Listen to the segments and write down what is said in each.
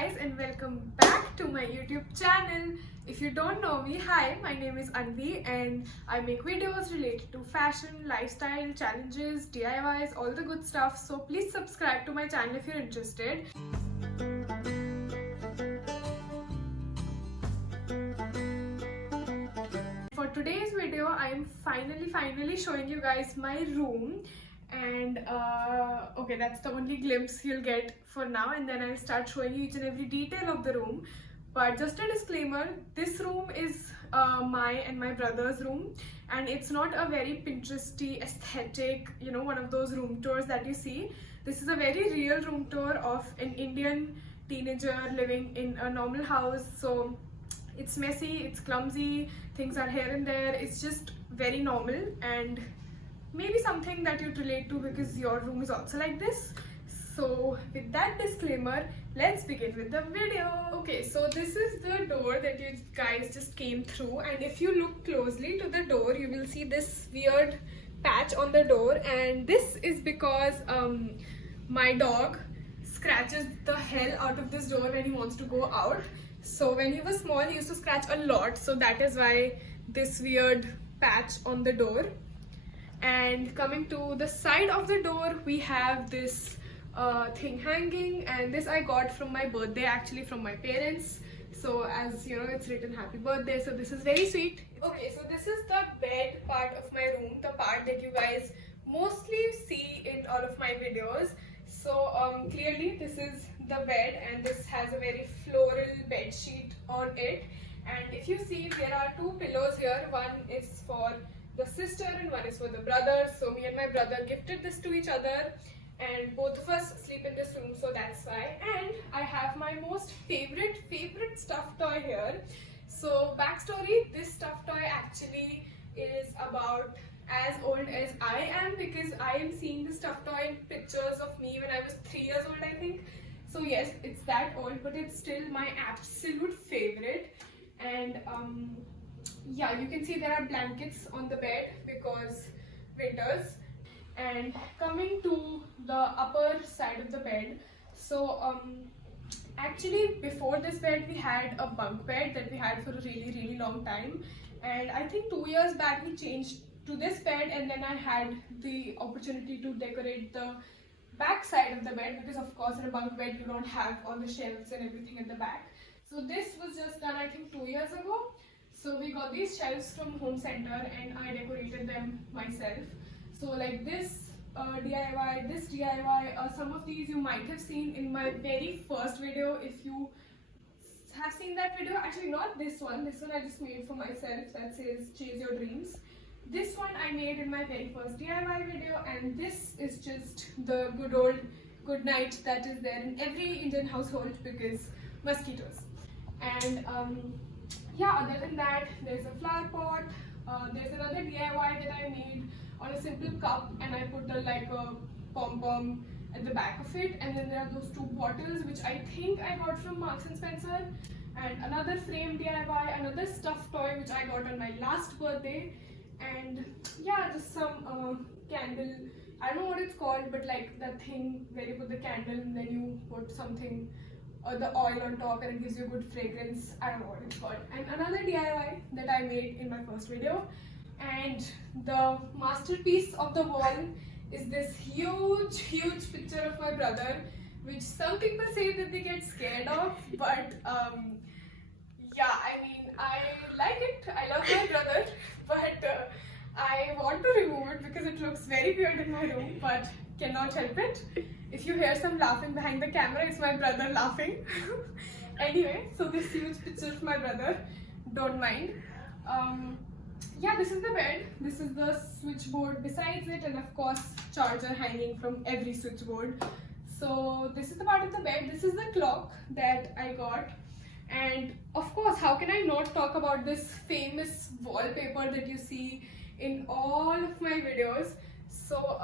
guys and welcome back to my YouTube channel. If you don't know me, hi, my name is Anvi and I make videos related to fashion, lifestyle, challenges, DIYs, all the good stuff. So please subscribe to my channel if you're interested. For today's video, I am finally showing you guys my room. And okay, that's the only glimpse you'll get for now, and then I'll start showing you each and every detail of the room. But just a disclaimer, this room is my and my brother's room, and it's not a very Pinteresty aesthetic, you know, one of those room tours that you see. This is a very real room tour of an Indian teenager living in a normal house. So it's messy, it's clumsy, things are here and there, it's just very normal, and maybe something that you'd relate to because your room is also like this. So with that disclaimer, let's begin with the video. Okay, so this is the door that you guys just came through, and if you look closely to the door, you will see this weird patch on the door, and this is because my dog scratches the hell out of this door when he wants to go out. So when he was small, he used to scratch a lot, so that is why this weird patch on the door. And coming to the side of the door, we have this thing hanging, and this I got from my birthday, actually from my parents. So as you know, it's written happy birthday, so this is very sweet. Okay, so this is the bed part of my room, the part that you guys mostly see in all of my videos. So clearly this is the bed, and this has a very floral bed sheet on it. And if you see, there are two pillows here. One is for the sister and one is for the brother. So me and my brother gifted this to each other, and both of us sleep in this room, so that's why. And I have my most favorite stuffed toy here. So backstory, this stuffed toy actually is about as old as I am, because I am seeing this stuffed toy in pictures of me when I was 3 years old, I think. So yes, it's that old, but it's still my absolute favorite. And yeah, you can see there are blankets on the bed because winters. And coming to the upper side of the bed, so actually before this bed we had a bunk bed that we had for a really long time, and I think 2 years back we changed to this bed, and then I had the opportunity to decorate the back side of the bed, because of course in a bunk bed you don't have all the shelves and everything at the back. So this was just done I think 2 years ago. So we got these shelves from Home Center and I decorated them myself. So like this DIY, this DIY, some of these you might have seen in my very first video. If you have seen that video, actually not this one I just made for myself, that says Chase Your Dreams. This one I made in my very first DIY video, and this is just the good old good night that is there in every Indian household because mosquitoes. And yeah, other than that, there's a flower pot. There's another DIY that I made on a simple cup, and I put like a pom-pom at the back of it. And then there are those two bottles which I think I got from Marks and Spencer. And another frame DIY, another stuffed toy which I got on my last birthday. And yeah, just some candle. I don't know what it's called, but like that thing where you put the candle and then you put something, the oil on top, and it gives you a good fragrance. I don't know what it's called. And another DIY that I made in my first video. And the masterpiece of the wall is this huge picture of my brother, which some people say that they get scared of, but yeah, I mean, I like it. I love my brother, but I want to remove it because it looks very weird in my room, but cannot help it. If you hear some laughing behind the camera, it's my brother laughing. Anyway, so this huge picture of my brother, don't mind. Yeah, this is the bed. This is the switchboard besides it, and of course charger hanging from every switchboard. So this is the part of the bed. This is the clock that I got. And of course, how can I not talk about this famous wallpaper that you see in all of my videos. So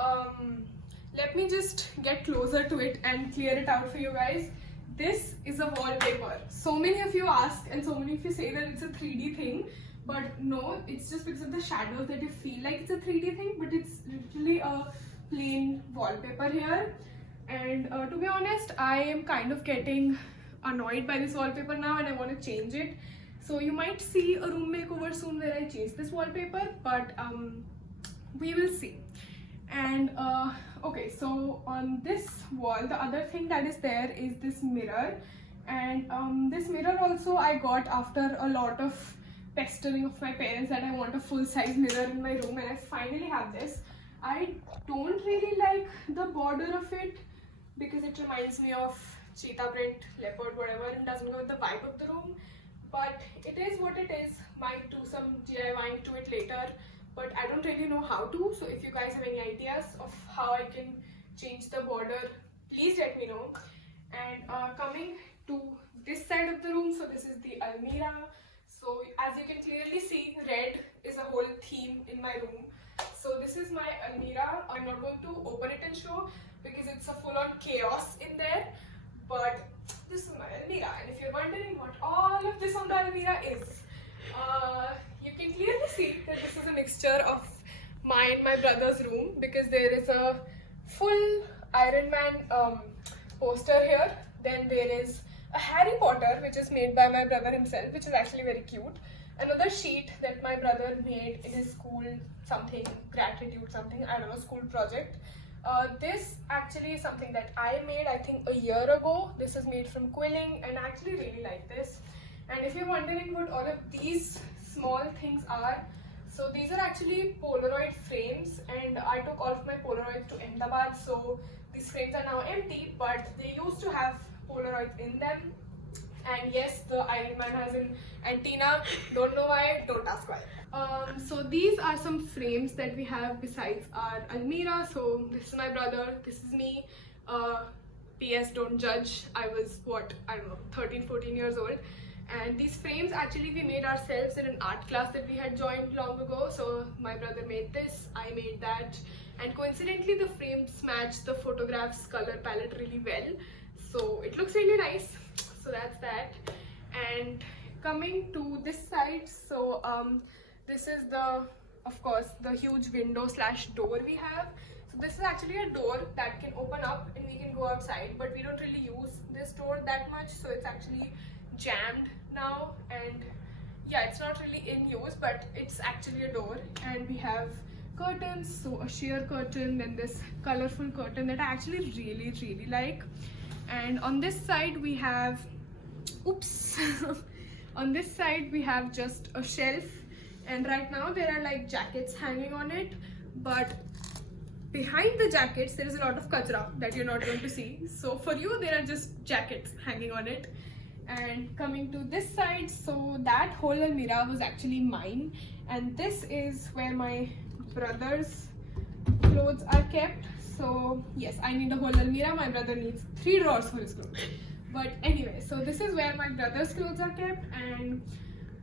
let me just get closer to it and clear it out for you guys. This is a wallpaper. So many of you ask, and so many of you say that it's a 3D thing, but no, it's just because of the shadows that you feel like it's a 3D thing, but it's literally a plain wallpaper here. And to be honest, I am kind of getting annoyed by this wallpaper now and I want to change it. So you might see a room makeover soon where I change this wallpaper, but we will see. And okay, so on this wall, the other thing that is there is this mirror. And this mirror also I got after a lot of pestering of my parents that I want a full-size mirror in my room, and I finally have this. I don't really like the border of it because it reminds me of cheetah print, leopard, whatever, and doesn't go with the vibe of the room. But it is what it is. Might do some DIYing to it later, but I don't really know how to. So if you guys have any ideas of how I can change the border, please let me know. And coming to this side of the room, so this is the almirah. So as you can clearly see, red is a whole theme in my room. So this is my almirah. I'm not going to open it and show because it's a full-on chaos in there. But this is my almirah, and if you're wondering what all of this on the almirah is, you can clearly see that this is a mixture of my and my brother's room, because there is a full Iron Man poster here. Then there is a Harry Potter which is made by my brother himself, which is actually very cute. Another sheet that my brother made in his school something, gratitude something, I don't know, school project. This actually is something that I made I think a year ago. This is made from quilling and I actually really like this. And if you're wondering what all of these small things are, so these are actually Polaroid frames, and I took all of my Polaroids to Ahmedabad, so these frames are now empty, but they used to have Polaroids in them. And yes, the Iron Man has an antenna, don't know why, don't ask why. So these are some frames that we have besides our almirah. So this is my brother, this is me. PS, don't judge, I was what, I don't know, 13-14 years old. And these frames actually we made ourselves in an art class that we had joined long ago. So my brother made this, I made that, and coincidentally the frames match the photograph's color palette really well, so it looks really nice. So that's that. And coming to this side, so this is the, of course, the huge window slash door we have. So this is actually a door that can open up and we can go outside, but we don't really use this door that much, so it's actually jammed now. And yeah, it's not really in use, but it's actually a door. And we have curtains, so a sheer curtain, then this colorful curtain that I actually really like. And on this side we have, oops, on this side we have just a shelf, and right now there are like jackets hanging on it, but behind the jackets there is a lot of kachra that you're not going to see. So for you there are just jackets hanging on it. And coming to this side, so that whole almirah was actually mine, and this is where my brother's clothes are kept. So yes, I need a whole almirah, my brother needs 3 drawers for his clothes. But anyway, so this is where my brother's clothes are kept, and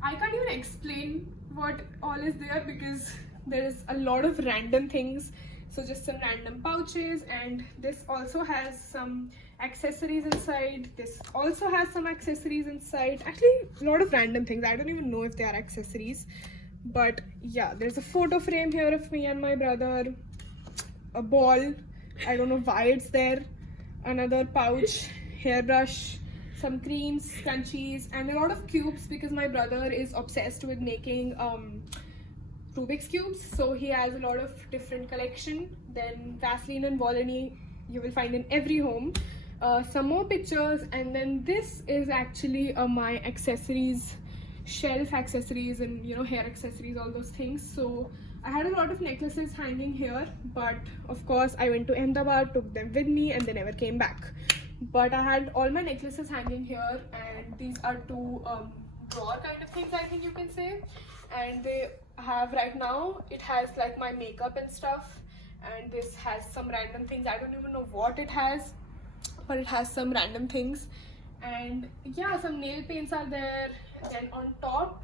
I can't even explain what all is there because there is a lot of random things. So just some random pouches, and this also has some accessories inside. This also has some accessories inside. Actually, a lot of random things. I don't even know if they are accessories. But yeah, there's a photo frame here of me and my brother. A ball, I don't know why it's there. Another pouch, hairbrush, some creams, scrunchies, and a lot of cubes because my brother is obsessed with making Rubik's cubes, so he has a lot of different collection. Then Vaseline and Volany you will find in every home. Some more pictures, and then this is actually my accessories shelf, accessories and hair accessories, all those things. So I had a lot of necklaces hanging here, but of course I went to Ahmedabad, took them with me, and they never came back. But I had all my necklaces hanging here, and these are 2 drawer kind of things, I think you can say. And they have, right now it has like my makeup and stuff, and this has some random things. I don't even know what it has, but it has some random things. And yeah, some nail paints are there. Then on top,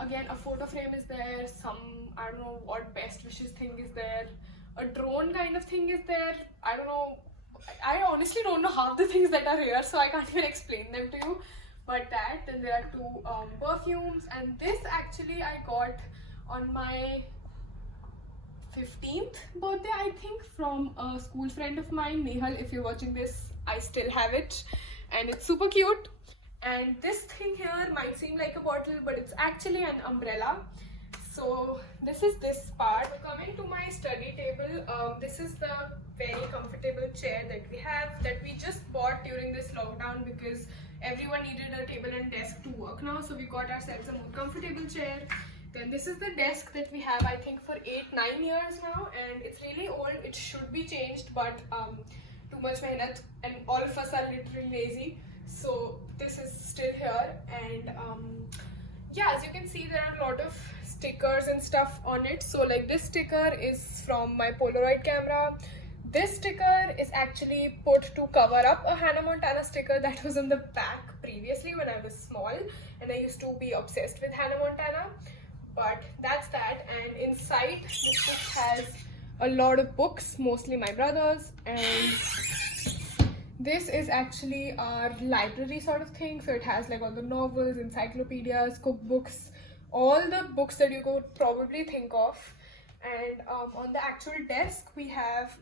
again, a photo frame is there. Some, I don't know what best wishes thing is there. A drone kind of thing is there. I don't know. I honestly don't know half the things that are here, so I can't even explain them to you. But that, then there are 2 perfumes, and this actually I got on my 15th birthday, I think, from a school friend of mine, Nehal. If you're watching this, I still have it. and it's super cute. And this thing here might seem like a bottle, but it's actually an umbrella. So this is this part. Coming to my study table, this is the very comfortable chair that we have, that we just bought during this lockdown because everyone needed a table and desk to work now, so we got ourselves a more comfortable chair. Then this is the desk that we have, I think, for 8-9 years now, and it's really old. It should be changed, but too much mehnat, and all of us are literally lazy, so this is still here. And yeah, as you can see, there are a lot of stickers and stuff on it. So like, this sticker is from my Polaroid camera. This sticker is actually put to cover up a Hannah Montana sticker that was on the back previously when I was small, and I used to be obsessed with Hannah Montana. But that's that. And inside, this book has a lot of books, mostly my brother's, and this is actually our library sort of thing. So it has like all the novels, encyclopedias, cookbooks, all the books that you could probably think of. And on the actual desk, we have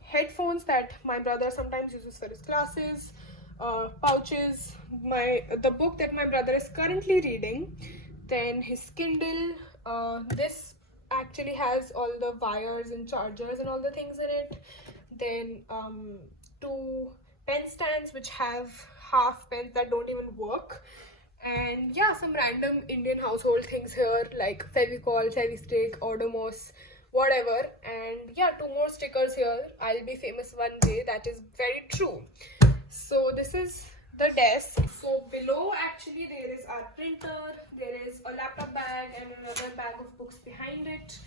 headphones that my brother sometimes uses for his classes, pouches, the book that my brother is currently reading, then his Kindle. This actually has all the wires and chargers and all the things in it. Then 2 pen stands which have half pens that don't even work. And yeah, some random Indian household things here like Fevicol, Fevistick, Odomos, whatever. And yeah, 2 more stickers here. I'll be famous one day. That is very true. So this is the desk. So below, actually, there is our printer, there is a laptop bag and another bag of books behind it.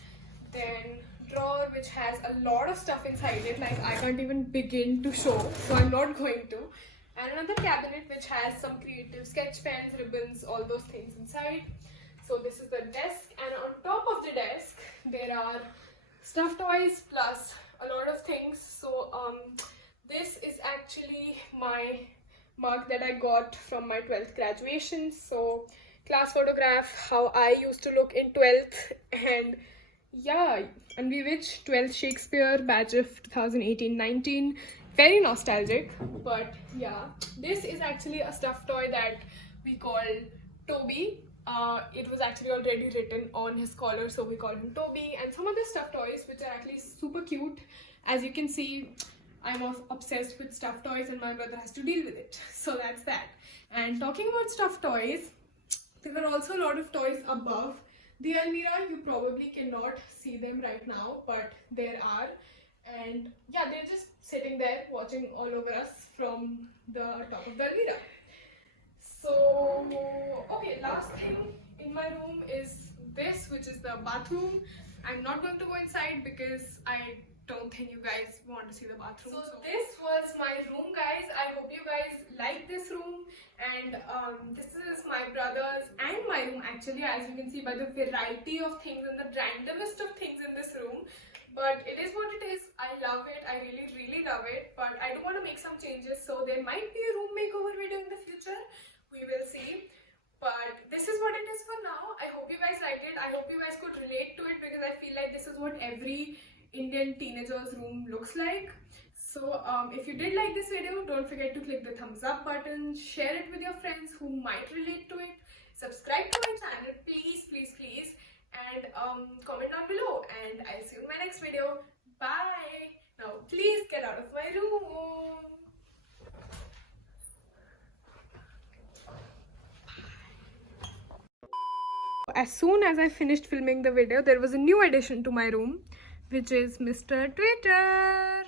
Then drawer which has a lot of stuff inside it, like I can't even begin to show, so I'm not going to. And another cabinet which has some creative sketch pens, ribbons, all those things inside. So this is the desk, and on top of the desk there are stuffed toys plus a lot of things. So this is actually my mug that I got from my 12th graduation. So class photograph, how I used to look in 12th, and yeah, and we which 12th Shakespeare batch of 2018-19. Very nostalgic. But yeah, this is actually a stuffed toy that we call Toby. It was actually already written on his collar, so we call him Toby. And some other stuffed toys which are actually super cute. As you can see, I'm obsessed with stuffed toys and my brother has to deal with it. So that's that. And talking about stuffed toys, there were also a lot of toys above the almirah. You probably cannot see them right now, but there are. And yeah, they're just sitting there watching all over us from the top of the almirah. So, okay, last thing in my room is this, which is the bathroom. I'm not going to go inside because I don't think you guys want to see the bathroom. So this was my room, guys. I hope you guys like this room. And this is my brother's and my room, actually, as you can see by the variety of things and the randomest of things in this room. But it is what it is. I love it. I really love it. But I do want to make some changes, so there might be a room makeover video in the future. We will see. But this is what it is for now. I hope you guys liked it. I hope you guys could relate to it, because I feel like this is what every Indian teenager's room looks like. So if you did like this video, don't forget to click the thumbs up button, share it with your friends who might relate to it, subscribe to my channel, please, and comment down below, and I'll see you in my next video. Bye. Now please get out of my room. As soon as I finished filming the video, there was a new addition to my room, which is Mr. Twitter.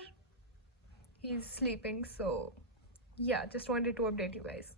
He's sleeping, so yeah, just wanted to update you guys.